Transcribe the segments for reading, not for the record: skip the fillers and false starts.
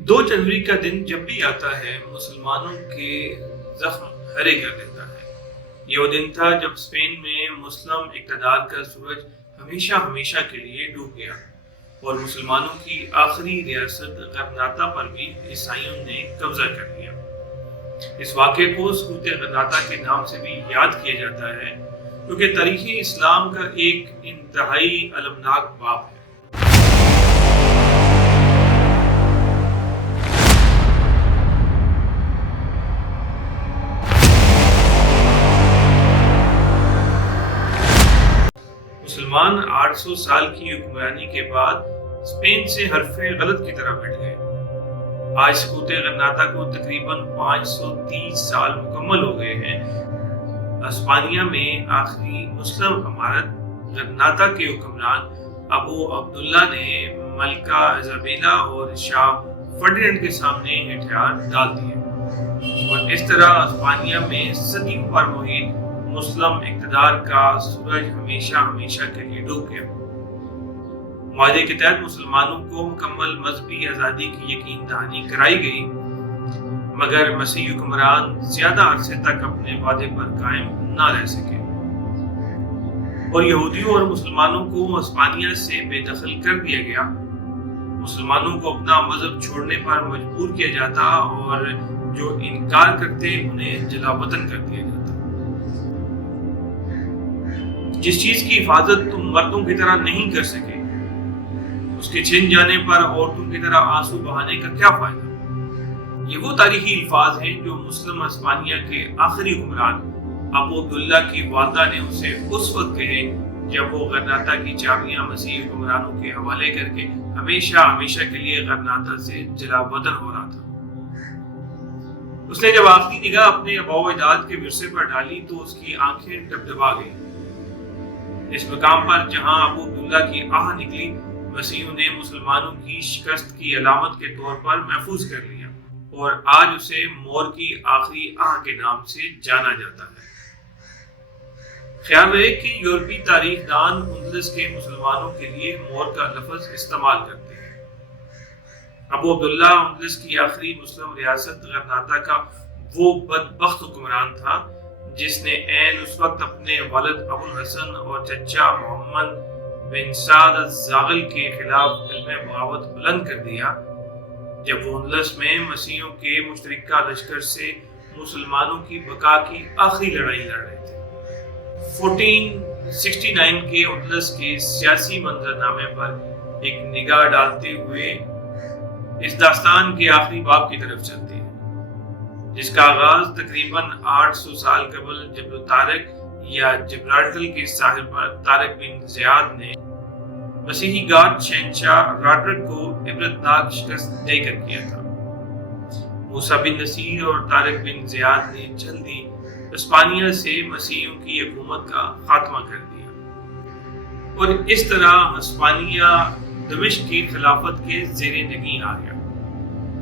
2 جنوری کا دن جب بھی آتا ہے مسلمانوں کے زخم ہرے کر دیتا ہے۔ یہ وہ دن تھا جب اسپین میں مسلم اقتدار کا سورج ہمیشہ کے لیے ڈوب گیا اور مسلمانوں کی آخری ریاست غرناطہ پر بھی عیسائیوں نے قبضہ کر لیا۔ اس واقعے کو سقوط غرناطہ کے نام سے بھی یاد کیا جاتا ہے کیونکہ تاریخ اسلام کا ایک انتہائی المناک باب ہے۔ مسلمان 800 سال کی حکمرانی کے بعد اسپین سے حرف غلط کی طرح مٹ گئے۔ آج سقوط غرناطہ کو تقریباً 530 سال مکمل ہو گئے ہیں۔ اسپانیہ میں آخری مسلم امارت غرناطہ کے حکمران ابو عبداللہ نے ملکہ ایزابیلا اور شاہ فرڈیننڈ کے سامنے ہتھیار ڈال دیے اور اس طرح اسپانیہ میں صدیوں پر محیط مسلم اقتدار کا سورج ہمیشہ کے لیے ڈوب گیا۔ معاہدے کے تحت مسلمانوں کو مکمل مذہبی آزادی کی یقین دہانی کرائی گئی، مگر مسیحی حکمران زیادہ عرصے تک اپنے وعدے پر قائم نہ رہ سکے اور یہودیوں اور مسلمانوں کو اسپانیہ سے بے دخل کر دیا گیا۔ مسلمانوں کو اپنا مذہب چھوڑنے پر مجبور کیا جاتا اور جو انکار کرتے انہیں جلا وطن کر دیا جاتا۔ جس چیز کی حفاظت تم مردوں کی طرح نہیں کر سکے، اس کے چھن جانے پر عورتوں کی طرح آنسو بہانے کا کیا فائدہ؟ یہ وہ تاریخی الفاظ ہیں جو مسلم اسپانیہ کے آخری حکمران ابو عبداللہ کی والدہ نے اسے اس وقت کہے جب وہ غرناطہ کی چابیاں مسیحی حکمرانوں کے حوالے کر کے ہمیشہ کے لیے غرناطہ سے جلا وطن ہو رہا تھا۔ اس نے جب آخری نگاہ اپنے آباء و اجداد کے ورثے پر ڈالی تو اس کی آنکھیں ڈبڈبا گئیں۔ اس مقام پر جہاں ابو عبداللہ کی آہ نکلی، مسیحیوں نے مسلمانوں کی شکست کی علامت کے طور پر محفوظ کر لیا اور آج اسے مور کی آخری آہ کے نام سے جانا جاتا ہے۔ خیال رہے کہ یورپی تاریخ دان اندلس کے مسلمانوں کے لیے مور کا لفظ استعمال کرتے ہیں۔ ابو عبداللہ اندلس کی آخری مسلم ریاست غرناطہ کا وہ بدبخت حکمران تھا جس نے عین اس وقت اپنے والد ابو الحسن اور چچا محمد بن سعد الزاغل کے خلاف علم بغاوت بلند کر دیا جب وہ اندلس میں مسیحیوں کے مشترکہ لشکر سے مسلمانوں کی بقا کی آخری لڑائی لڑ رہے تھے۔ 1469 کے اندلس کے سیاسی منظرنامے پر ایک نگاہ ڈالتے ہوئے اس داستان کے آخری باب کی طرف چلتے ہیں، جس کا آغاز تقریباً 800 سال قبل جبل طارق یا جبرالٹر کے ساحل پر طارق بن زیاد نے مسیحی گارد شہنشاہ راڈرک کو عبرتناک شکست دے کر کیا تھا۔ موسیٰ بن نصیر اور طارق بن زیاد نے جلدی اسپانیہ سے مسیحیوں کی حکومت کا خاتمہ کر دیا اور اس طرح اسپانیہ دمشق کی خلافت کے زیر نگیں آ گیا۔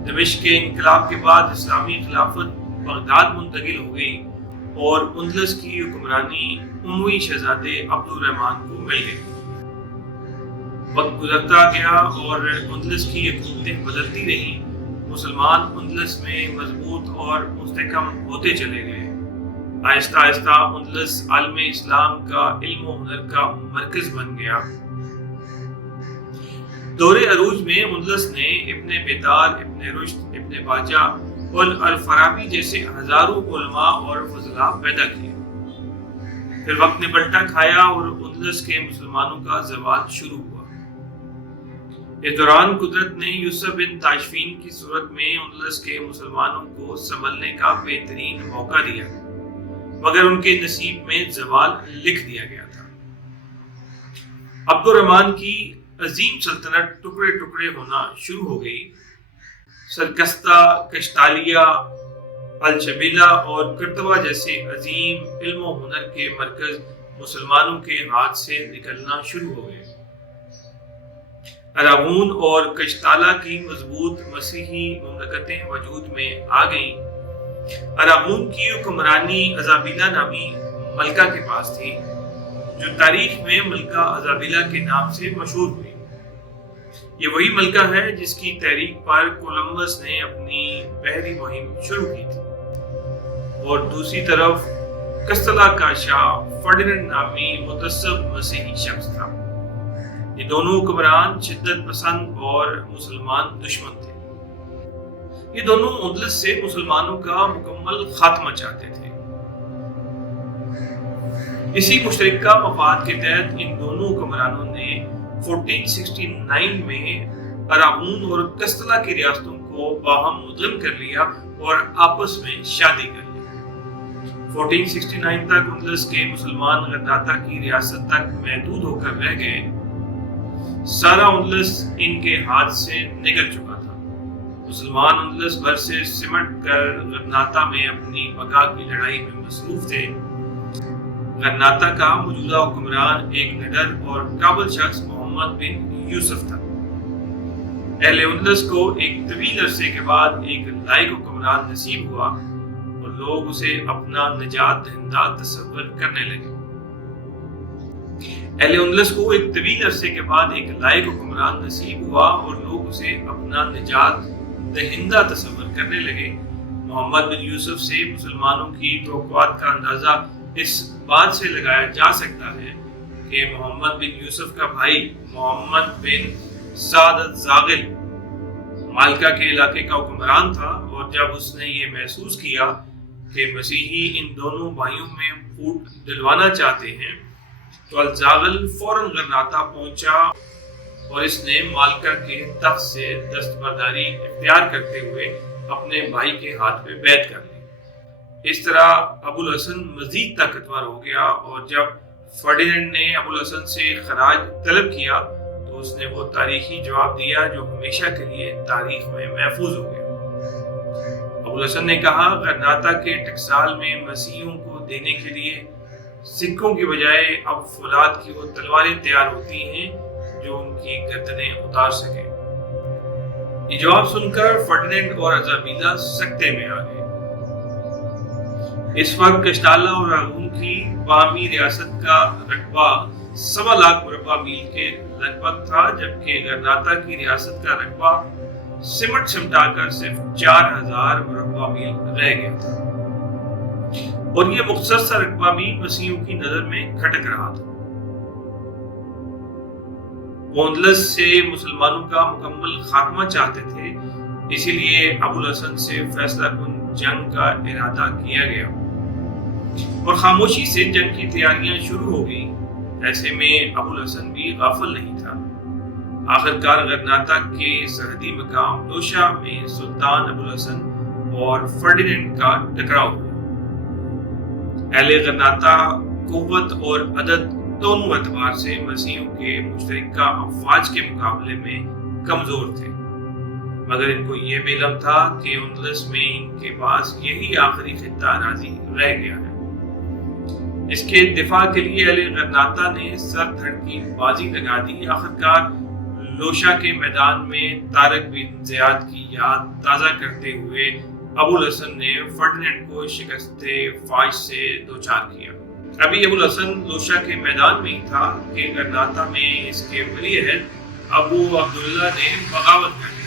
دمشق کے انقلاب کے بعد اسلامی خلافت بغداد منتقل ہو گئی اور اندلس کی حکمرانی اموی شہزادے عبد الرحمن کو مل گئی۔ وقت گزرتا گیا اور اندلس کی حکومتیں بدلتی رہیں۔ مسلمان اندلس میں مضبوط اور مستحکم ہوتے چلے گئے۔ آہستہ اندلس عالم اسلام کا علم و ہنر کا مرکز بن گیا۔ دور عروج میں اندلس نے ابن بیدار، ابن رشد، ابن باجہ اور الفارابی جیسے ہزاروں علماء اور فضلاء پیدا کیے۔ پھر وقت نے پلٹا کھایا اور اندلس کے مسلمانوں کا زوال شروع ہوا۔ اس دوران قدرت نے یوسف بن تاشفین کی صورت میں اندلس کے مسلمانوں کو سنبھلنے کا بہترین موقع دیا، مگر ان کے نصیب میں زوال لکھ دیا گیا تھا۔ عبد الرحمن کی عظیم سلطنت ٹکڑے ہونا شروع ہو گئی۔ سرکستہ، کشتالیہ، الشبیلہ اور کرتوا جیسے عظیم علم و ہنر کے مرکز مسلمانوں کے ہاتھ سے نکلنا شروع ہو گئے۔ اراگون اور کشتالہ کی مضبوط مسیحی مملکتیں وجود میں آ گئیں۔ اراگون کی حکمرانی ایزابیلا نامی ملکہ کے پاس تھی، جو تاریخ میں ملکہ ایزابیلا کے نام سے مشہور ہوئی۔ یہ وہی ملکہ ہے جس کی تحریک پر کولمبس نے اپنی بحری مہم شروع کی تھی، اور دوسری طرف کستلا کا شاہ فرڈیننڈ نامی متعصب مسیحی شخص تھا۔ یہ دونوں حکمران شدت پسند اور مسلمان دشمن تھے۔ یہ دونوں اندلس سے مسلمانوں کا مکمل خاتمہ چاہتے تھے۔ اسی مشترکہ مفاد کے تحت ان دونوں حکمرانوں نے 1469 میں اراگون اور کستلا کی ریاستوں کو باہم مدغم کر لیا اور آپس میں شادی کر لی۔ 1469 تک اندلس کے مسلمان غرناطہ کی ریاست تک محدود ہو کر رہ گئے۔ سارا اندلس ان کے ہاتھ سے نکل چکا تھا۔ مسلمان اندلس بھر سے سمٹ کر غرناطہ میں اپنی بقا کی لڑائی میں مصروف تھے۔ غرناطہ کا موجودہ حکمران ایک نڈر اور قابل شخص محمد بن یوسف تھا۔ اہل اندلس کو ایک طویل عرصے کے بعد ایک لائق حکمران نصیب ہوا اور لوگ اسے اپنا نجات دہندہ تصور کرنے لگے۔ اہل اندلس کو ایک طویل عرصے کے بعد ایک لائق حکمران نصیب ہوا اور لوگ اسے اپنا نجات دہندہ تصور کرنے لگے۔ محمد بن یوسف سے مسلمانوں کی توقعات کا اندازہ اس بات سے لگایا جا سکتا ہے کہ محمد بن یوسف کا بھائی محمد بن سعد زاغل مالکا کے علاقے کا حکمران تھا، اور جب اس نے یہ محسوس کیا کہ مسیحی ان دونوں بھائیوں میں پھوٹ دلوانا چاہتے ہیں تو الزاغل فوراً غرناطہ پہنچا اور اس نے مالکا کے تخت سے دستبرداری اختیار کرتے ہوئے اپنے بھائی کے ہاتھ پہ بیعت کر لی۔ اس طرح ابو الحسن مزید طاقتور ہو گیا، اور جب فرڈیننڈ نے ابو الحسن سے خراج طلب کیا تو اس نے وہ تاریخی جواب دیا جو ہمیشہ کے لیے تاریخ میں محفوظ ہو گیا۔ ابو الحسن نے کہا، غرناطہ کے ٹکسال میں مسیحیوں کو دینے کے لیے سکوں کی بجائے اب فولاد کی وہ تلواریں تیار ہوتی ہیں جو ان کی گردنیں اتار سکیں۔ یہ جواب سن کر فرڈیننڈ اور ازابیلا سکتے میں آ گئے۔ اس وقت کشتالہ اور اراگون کی باہمی ریاست کا رقبہ 1.25 لاکھ مربع میل کے لگ بھگ تھا، جبکہ غرناطہ کی ریاست کا رقبہ سمٹا کر صرف 4000 مربع میل رہ گیا تھا، اور یہ مختصر سا رقبہ بھی مسیحیوں کی نظر میں کھٹک رہا تھا۔ وہ اندلس سے مسلمانوں کا مکمل خاتمہ چاہتے تھے، اسی لیے ابو الحسن سے فیصلہ کن جنگ کا ارادہ کیا گیا، اور خاموشی سے جنگ کی تیاریاں شروع ہو گئیں۔ ایسے میں ابو الحسن بھی غافل نہیں تھا۔ آخرکار غرناطہ کے سرحدی مقام لوشا میں سلطان ابو الحسن اور فرڈیننڈ کا ٹکراؤ ہوا۔ اہل غرناطہ قوت اور عدد دونوں اعتبار سے مسیحیوں کے مشترکہ افواج کے مقابلے میں کمزور تھے، مگر ان کو یہ بھی علم تھا کہ اندلس میں ان کے پاس یہی آخری خطہ اراضی رہ گیا ہے۔ اس کے دفاع کے لیے اہل غرناطہ نے سر دھڑ کی بازی لگا دی۔ آخرکار لوشا کے میدان میں طارق بن زیاد کی یاد تازہ کرتے ہوئے ابو الحسن نے فرڈیننڈ کو شکست فاش سے دوچار کیا۔ ابھی ابو الحسن لوشا کے میدان میں ہی تھا کہ غرناطہ میں اس کے ولی عہد ابو عبداللہ نے بغاوت کر دی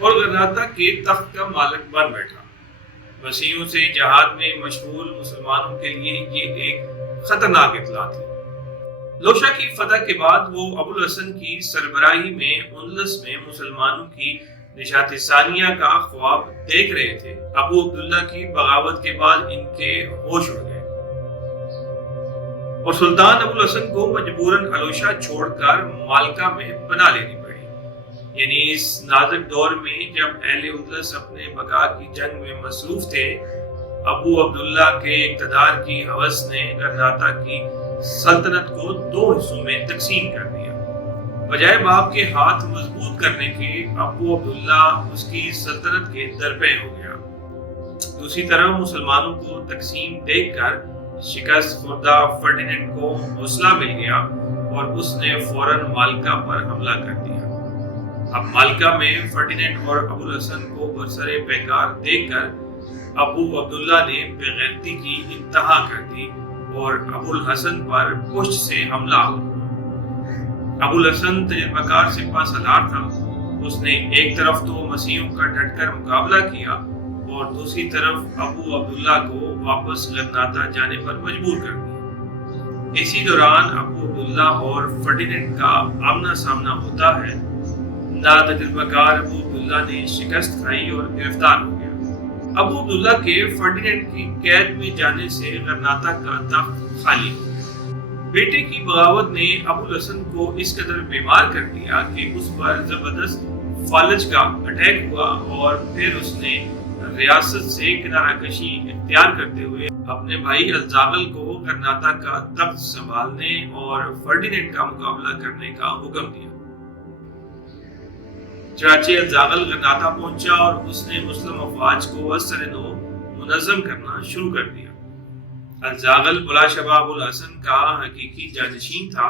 اور غرناطہ کے تخت کا مالک بن بیٹھا۔ مسیحیوں سے جہاد میں مشغول مسلمانوں کے لیے یہ ایک خطرناک اطلاع تھی۔ لوشا کی فتح کے بعد وہ ابو الحسن کی سربراہی میں اندلس میں مسلمانوں کی نشاط ثانیہ کا خواب دیکھ رہے تھے۔ ابو عبداللہ کی بغاوت کے بعد ان کے ہوش اڑ گئے اور سلطان ابو الحسن کو مجبوراً الوشا چھوڑ کر مالکا میں بنا لینی پڑی۔ یعنی اس نازک دور میں جب اہل اندلس اپنے بقا کی جنگ میں مصروف تھے، ابو عبداللہ کے اقتدار کی ہوس نے غرناطہ کی سلطنت کو 2 حصوں میں تقسیم کر دیا۔ بجائے باپ کے ہاتھ مضبوط کرنے کے، ابو عبداللہ اس کی سلطنت کے درپے ہو گیا۔ دوسری طرف مسلمانوں کو تقسیم دیکھ کر شکست خوردہ فرڈیننڈ کو حوصلہ مل گیا اور اس نے فوراً مالکا پر حملہ کر دیا۔ اب مالکا میں فرڈیننڈ اور ابو الحسن کو برسر پیکار دیکھ کر ابو عبداللہ نے بے غیرتی کی انتہا کر دی اور ابو الحسن پر پشت سے حملہ ہوا۔ ابو الحسن تجربہ کار سپہ سالار تھا۔ اس نے ایک طرف تو مسیحیوں کا ڈٹ کر مقابلہ کیا اور دوسری طرف ابو عبداللہ کو واپس غرناطہ جانے پر مجبور کر دیا۔ اسی دوران ابو عبداللہ اور فرڈینینڈ کا آمنا سامنا ہوتا ہے۔ ناتجربہ کار ابو عبداللہ نے شکست کھائی اور گرفتار ہو گیا۔ ابو عبداللہ کے فرڈینینڈ کی قید میں جانے سے غرناطہ کا تخت خالی ہو گیا۔ بیٹے کی بغاوت نے ابو الحسن کو اس قدر بیمار کر دیا کہ اس پر زبردست فالج کا اٹیک ہوا اور پھر اس نے ریاست سے کنارہ کشی اختیار کرتے ہوئے اپنے بھائی الزاغل کو غرناطہ کا تخت سنبھالنے اور فرڈینینڈ کا مقابلہ کرنے کا حکم دیا۔ چنانچہ الزاغل غرناطہ پہنچا اور اس نے مسلم افواج کو از سر نو منظم کرنا شروع کر دیا۔ الزاغل بلا شبہ ابو الحسن کا حقیقی جانشین تھا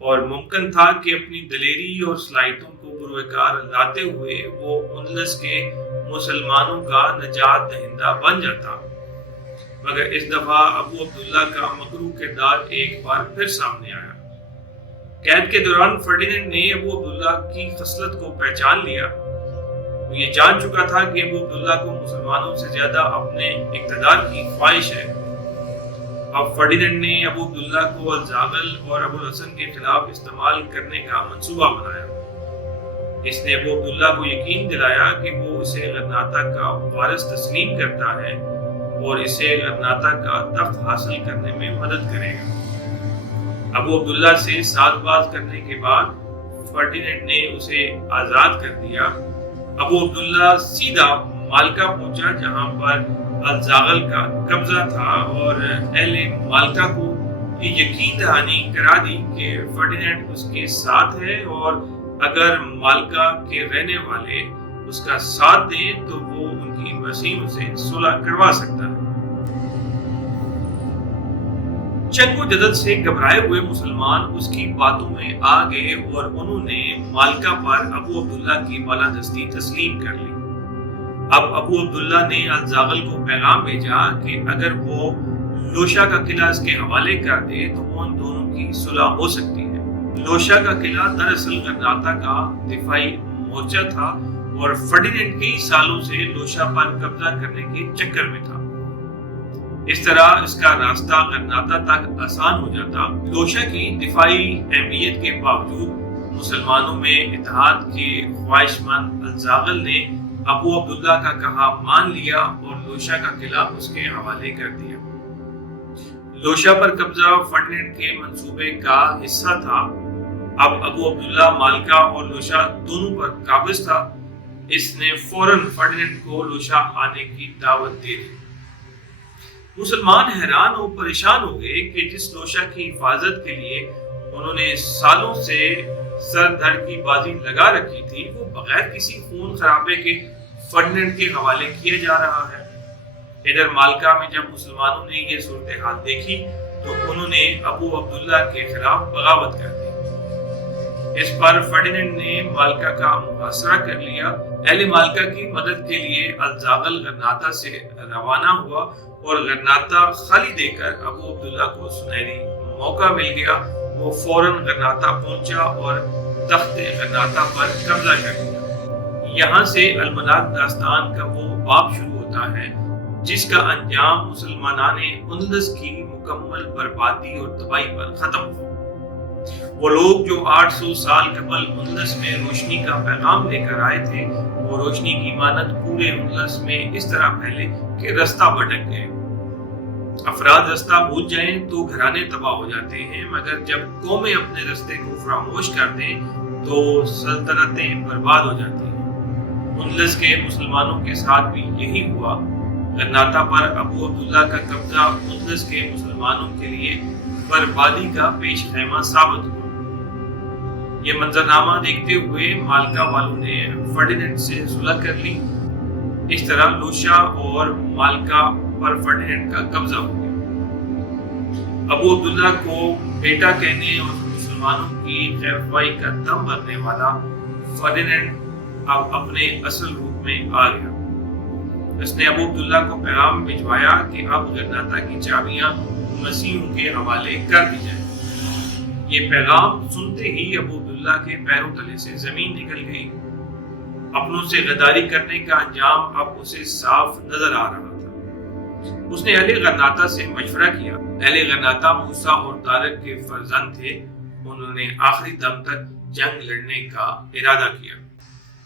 اور ممکن تھا کہ اپنی دلیری اور صلاحیتوں کو بروئے لاتے ہوئے وہ اندلس کے مسلمانوں کا نجات دہندہ بن جاتا، مگر اس دفعہ ابو عبداللہ کا مکروہ کردار ایک بار پھر سامنے آیا۔ قید کے دوران فرڈینینڈ نے ابو عبداللہ کی خصلت کو پہچان لیا۔ وہ یہ جان چکا تھا کہ ابو عبداللہ کو مسلمانوں سے زیادہ اپنے اقتدار کی خواہش ہے۔ اب فرڈینینڈ نے ابو عبداللہ کو الزاغل اور ابو الحسن کے خلاف استعمال کرنے کا منصوبہ بنایا۔ اس نے ابو عبداللہ کو یقین دلایا کہ وہ اسے غرناطہ کا وارث تسلیم کرتا ہے اور اسے غرناطہ کا تخت حاصل کرنے میں مدد کرے گا۔ ابو عبداللہ سے سات بات کرنے کے بعد فرڈینینڈ نے اسے آزاد کر دیا۔ ابو عبداللہ سیدھا مالکا پہنچا جہاں پر الزاغل کا قبضہ تھا اور اہل مالکا کو یہ یقین دہانی کرا دی کہ فرڈینینڈ اس کے ساتھ ہے اور اگر مالکا کے رہنے والے اس کا ساتھ دیں تو وہ ان کی مسیحیوں سے صلح کروا سکتا ہے۔ جنگ و جدل سے گھبرائے ہوئے مسلمان اس کی باتوں میں آ گئے اور انہوں نے مالکا پر ابو عبداللہ کی بالادستی تسلیم کر لی۔ اب ابو عبداللہ نے الزاغل کو پیغام بھیجا کہ اگر وہ لوشا کا قلعہ اس کے حوالے کر دے تو ان دونوں کی صلح ہو سکتی ہے۔ لوشا کا قلعہ دراصل غرناطہ کا دفاعی مورچہ تھا اور فرڈینینڈ کئی سالوں سے لوشا پر قبضہ کرنے کے چکر میں تھا۔ اس طرح اس کا راستہ غرناطہ تک آسان ہو جاتا۔ لوشا کی دفاعی اہمیت کے باوجود مسلمانوں میں اتحاد کے خواہش مند الزاغل نے ابو عبداللہ کا کہا مان لیا اور لوشا کا قلعہ اس کے حوالے کر دیا۔ لوشا پر قبضہ فرڈینینڈ کے منصوبے کا حصہ تھا۔ اب ابو عبداللہ مالکا اور لوشا دونوں پر قابض تھا۔ اس نے فوراً فرڈینینڈ کو لوشا آنے کی دعوت دے دی۔ مسلمان حیران اور پریشان ہو گئے کہ جس لوشا کی حفاظت کے لیے انہوں نے سالوں سے سر دھڑ کی بازی لگا رکھی تھی وہ بغیر کسی خون خرابے کے فرڈینینڈ کے حوالے کیا جا رہا ہے۔ ادھر مالکا میں جب مسلمانوں نے یہ صورتحال دیکھی تو انہوں نے ابو عبداللہ کے خلاف بغاوت کر دی۔ اس پر فرڈینینڈ نے مالکا کا محاصرہ کر لیا۔ اہل مالکا کی مدد کے لیے الزاغل غرناطہ سے روانہ ہوا اور غرناطہ خالی دے کر ابو عبداللہ کو سنہری موقع مل گیا۔ وہ فوراً غرناطہ پہنچا اور تخت غرناطہ پر قبضہ کر لیا۔ یہاں سے المناک داستان کا وہ باب شروع ہوتا ہے جس کا انجام مسلمانان اندلس کی مکمل بربادی اور تباہی پر ختم ہوا۔ وہ لوگ جو 800 سال قبل اندلس میں روشنی کا پیغام لے کر آئے تھے وہ روشنی کی مانند پورے اندلس میں اس طرح پھیلے کہ رستہ بھٹک گئے۔ افراد رستہ بھول جائیں تو گھرانے تباہ ہو جاتے ہیں، مگر جب قومیں اپنے رستے کو فراموش کر دیں تو سلطنتیں برباد ہو جاتی ہیں۔ اندلس کے مسلمانوں کے ساتھ بھی یہی ہوا۔ غرناطہ پر ابو عبداللہ کا قبضہ اندلس کے مسلمانوں کے لیے بربادی کا پیش خیمہ ثابت ہوا۔ یہ منظرنامہ دیکھتے ہوئے مالکا والوں نے فرڈینینڈ سے صلح کر لی۔ اس طرح لوشا اور مالکا پر فرڈینینڈ کا قبضہ ہو گیا۔ ابو عبداللہ کو بیٹا کہنے اور مسلمانوں کی خیرخواہی کا دم بھرنے والا فرڈینینڈ اب اپنے اصل روپ میں آ گیا۔ اس نے ابو عبداللہ کو پیغام بھجوایا کہ اب غرناطہ کی چابیاں مسیحیوں کے حوالے کر دی جائیں۔ یہ پیغام سنتے ہی ابو عبداللہ کے پیروں تلے سے زمین نکل گئی۔ اپنوں سے غداری کرنے کا انجام اب اسے صاف نظر آ رہا تھا۔ اس نے اہل غرناطہ سے مشورہ کیا۔ اہل غرناطہ موسیٰ اور طارق کے فرزند تھے۔ انہوں نے آخری دم تک جنگ لڑنے کا ارادہ کیا۔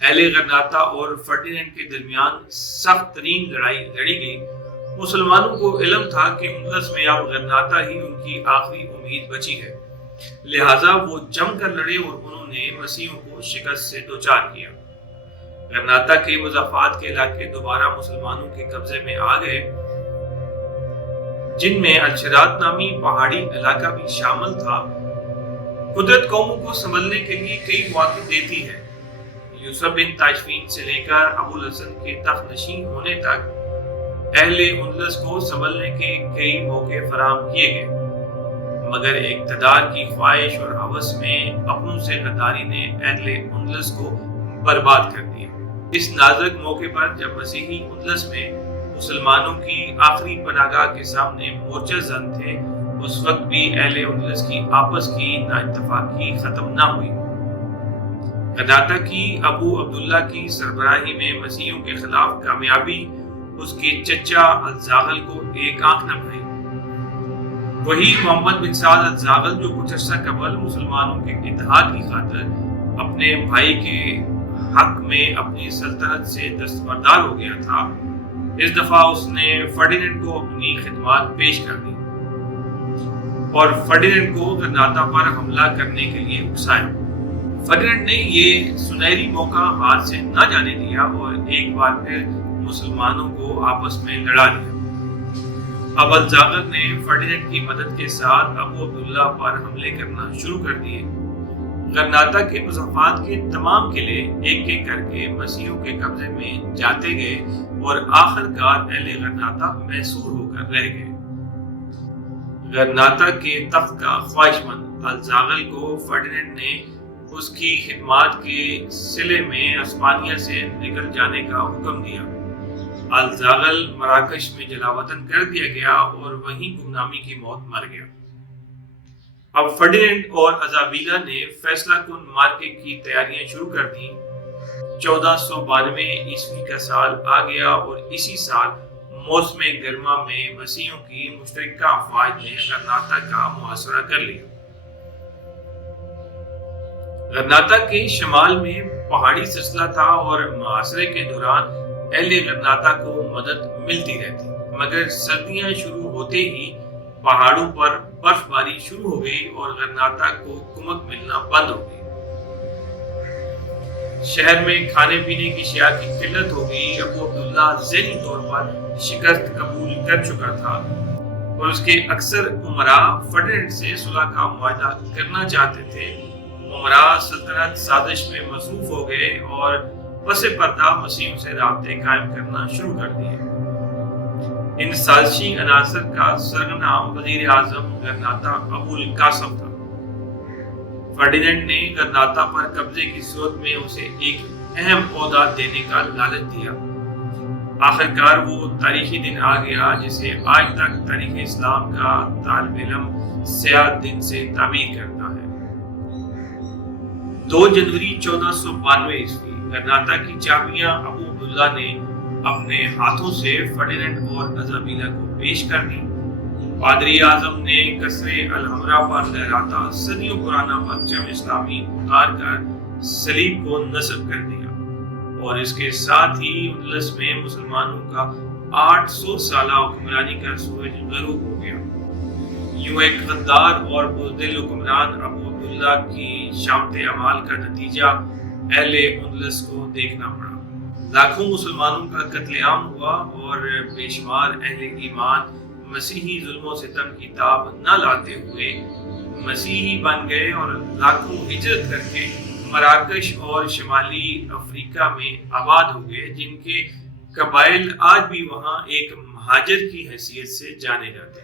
اہل غرناطہ اور فرڈینینڈ کے درمیان سخت ترین لڑائی لڑی گئی۔ مسلمانوں کو علم تھا کہ اندلس میں اب غرناطہ ہی ان کی آخری امید بچی ہے، لہٰذا وہ جم کر لڑے اور انہوں نے مسیحیوں کو شکست سے دوچار کیا۔ غرناطہ کے مضافات کے علاقے دوبارہ مسلمانوں کے قبضے میں آ گئے، جن میں الشرات نامی پہاڑی علاقہ بھی شامل تھا۔ قدرت قوموں کو سنبھلنے کے لیے کئی مواقع دیتی ہے۔ یوسف بن تاشفین سے لے کر ابو الحسن کے تخت نشین ہونے تک اہل اندلس کو سنبھلنے کے کئی موقع فراہم کیے گئے، مگر اقتدار کی خواہش اور ہوس میں اپنوں سے غداری نے اہل اندلس کو برباد کر دیا۔ اس نازک موقع پر جب مسیحی اندلس میں مسلمانوں کی آخری پناہگاہ کے سامنے مورچہ زن تھے، اس وقت بھی اہل اندلس کی آپس کی نااتفاقی ختم نہ ہوئی۔ غرناطہ کی ابو عبداللہ کی سربراہی میں مسیحیوں کے خلاف کامیابی اس کے چچا الزاغل کو ایک آنکھ نہ بھائی۔ وہی محمد بن سعد الزاغل جو کچھ عرصہ قبل مسلمانوں کے اتحاد کی خاطر اپنے بھائی کے حق میں اپنی سلطنت سے دستبردار ہو گیا تھا، اس دفعہ اس نے فرڈینینڈ کو اپنی خدمات پیش کر دی اور فرڈینینڈ کو غرناطہ پر حملہ کرنے کے لیے اکسایا۔ فرڈینینڈ نے یہ سنہری موقع ہاتھ سے نہ جانے دیا اور ایک بار پھر مسلمانوں کو آپس میں لڑا دیا۔ اب الزاغل نے فرڈینینڈ کی مدد کے ساتھ ابو عبداللہ پر حملے کرنا شروع کر دیے۔ غرناطہ کے مضافات کے تمام قلعے ایک ایک کر کے مسیحیوں کے قبضے میں جاتے گئے اور آخر کار اہل غرناطہ محصور ہو کر رہ گئے۔ غرناطہ کے تخت کا خواہش مند الزاغل کو فرڈینینڈ نے اس کی خدمات کے صلے میں اسپانیہ سے نکل جانے کا حکم دیا۔ الزاغل مراکش میں جلاوطن کر دیا گیا اور وہیں گمنامی کی موت مر گیا۔ اب فرڈینینڈ اور ازابیلا نے فیصلہ کن معرکے کی تیاریاں شروع کر دیں۔ 1492 عیسوی کا سال آ گیا اور اسی سال موسم گرما میں مسیحیوں کی مشترکہ افواج نے غرناطہ کا محاصرہ کر لیا۔ غرناطہ کے شمال میں پہاڑی سلسلہ تھا اور محاصرے کے دوران اہل غرناطہ کو مدد ملتی رہتی، مگر سردیاں شروع ہوتے ہی پہاڑوں پر برف باری شروع ہو گئی اور غرناطہ کو کمک ملنا بند ہو گئی۔ شہر میں کھانے پینے کی اشیاء کی قلت ہو گئی۔ ابو عبداللہ ذہنی طور پر شکست قبول کر چکا تھا اور اس کے اکثر امراء فرڈینینڈ سے صلح کا معاہدہ کرنا چاہتے تھے۔ امراء سلطنت سازش میں مصروف ہو گئے اور پس پردہ مسیحیوں سے رابطے قائم کرنا شروع کر دیے۔ ان سازشی عناصر کا سرنام وزیر اعظم غرناطہ ابو القاسم تھا۔ فرڈینینڈ نے غرناطہ پر قبضے کی صورت میں اسے ایک اہم عہدہ دینے کا لالچ دیا۔ آخر کار وہ تاریخی دن آ گیا جسے آج تک تاریخ اسلام کا طالب علم سیاہ دن سے تعبیر کرتا ہے۔ 2 جنوری 1492 عیسوی غرناطہ کی چابیاں ابو عبداللہ نے اپنے ہاتھوں سے فرڈینینڈ اور ازابیلا کو پیش کر دی۔ پادری اعظم نے قصر الحمرا پر لہراتا صدیوں پرانا پرچم اسلامی اتار کر صلیب کو نصب کر دیا اور اس کے ساتھ ہی اندلس میں مسلمانوں کا 800 سالہ حکمرانی کا سورج غروب ہو گیا۔ یوں ایک غدار اور بزدل حکمران ابو عبداللہ کی شامت اعمال کا نتیجہ اہل اندلس کو دیکھنا پڑا۔ لاکھوں مسلمانوں کا قتل عام ہوا اور بے شمار اہل ایمان مسیحی ظلم و ستم کی تاب نہ لاتے ہوئے مسیحی بن گئے اور لاکھوں ہجرت کر کے مراکش اور شمالی افریقہ میں آباد ہو گئے، جن کے قبائل آج بھی وہاں ایک مہاجر کی حیثیت سے جانے جاتے ہیں۔